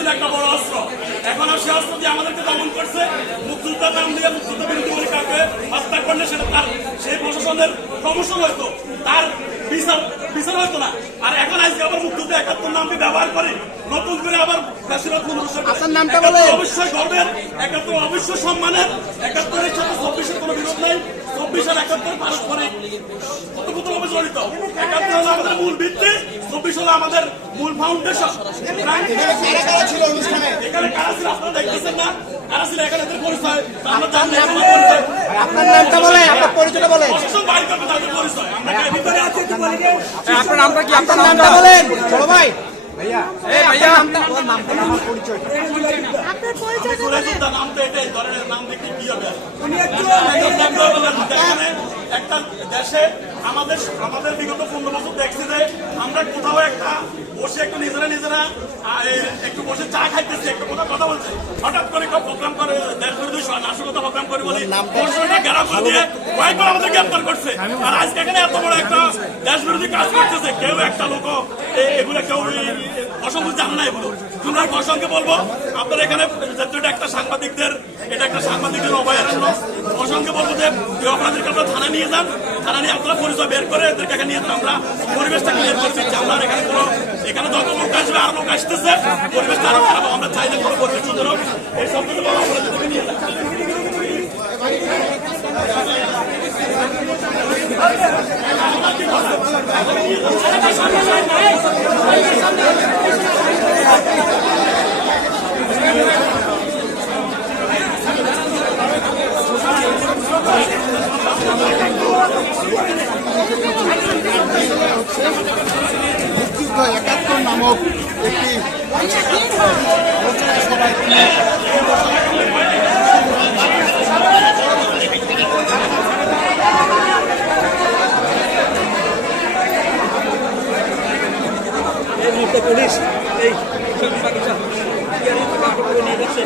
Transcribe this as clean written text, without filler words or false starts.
ছিল একটা বড় অস্ত্র। এখন আর সে অস্ত্র দিয়ে আমাদেরকে দমন করছে। মুক্তিযোদ্ধার নাম দিয়ে মুক্তিযুদ্ধ বিরোধী বলে কাউকে হত্যা করলে সেটা তার সেই প্রশাসনের প্রমোশন হয়তো, তার বিচার হয়তো না। আর এখন আজকে আবার মুক্তিযুদ্ধ 71 নামকে ব্যবহার করে নতুন করে আবার বেশিরভাগ আপনার নামটা বলে অবশ্যই গর্বের, 71 অবশ্যই সম্মানের। 71-এর সাথে 24-এর কোনো বিরোধ নেই। 24 আর 71 পারস্পরিক ওতপ্রোতভাবে জড়িত। 71 হলো আমাদের মূল ভিত্তি, 24 হলো আমাদের মূল ফাউন্ডেশন। এখানে কারা ছিল আপনারা দেখতেছেন না? কারা ছিল এখানে? এদের পরিচয় আমরা জানি না। আপনার নামটা বলে, আপনার পরিচয়টা বলে। প্রশাসন বাইর করবে তাদের পরিচয়। আমরা কি ভিতরে আছি একটু বলে দিন। আপনার নামটা কি? আপনার নামটা বলেন বড় ভাই। ভাইয়া এই ভাইয়া ওর নামটা আমার পরিচয়। আপনার পরিচয়টা বলেন। নাম তো এটাই ধরনের নাম দেখতে কি হবে? উনি একটু এখানে একটা দেশে আমাদের বিগত 15 বছর দেখছি যে আমরা কোথাও একটা বসে একটু নিজেরা একটু বসে চা খাইতেছি, একটু কথা বলছি, হঠাৎ করে প্রোগ্রাম করে দেশ বিরোধী নাশকতা প্রোগ্রাম করে বলি ঘেরাও করে দিয়ে কয়েকবার আমাদের গ্রেপ্তার করছে। আর আজকে এখানে এত বড় একটা দেশ বিরোধী কাজ করতেছে, কেউ একটা লোক এগুলো কেউ অসংখ্য জান না। এগুলো তোমরা অসংখ্য বলবো আপনারা এখানে এটা একটা সাংবাদিকদের অভয়ারণ্য। অসংখ্য বলবো যে অপরাধীকে আপনারা থানা নিয়ে যান, থানা নিয়ে আপনারা পরিচয় বের করে এদেরকে এখানে নিয়ে যান। আমরা পরিবেশটা ক্লিয়ার করছি যে আমরা এখানে যত লোক আসবে আর লোক আসতেছে, পরিবেশটা আরো খারাপ। আমরা চাই যে কোনো পরিবেশ সুন্দর হোক। এই সব কিছু অপরাধীদেরকে নিয়ে যান। মুক্তিযুদ্ধ 71 নামক একটি পুলিশ এই নিয়ে যাচ্ছে।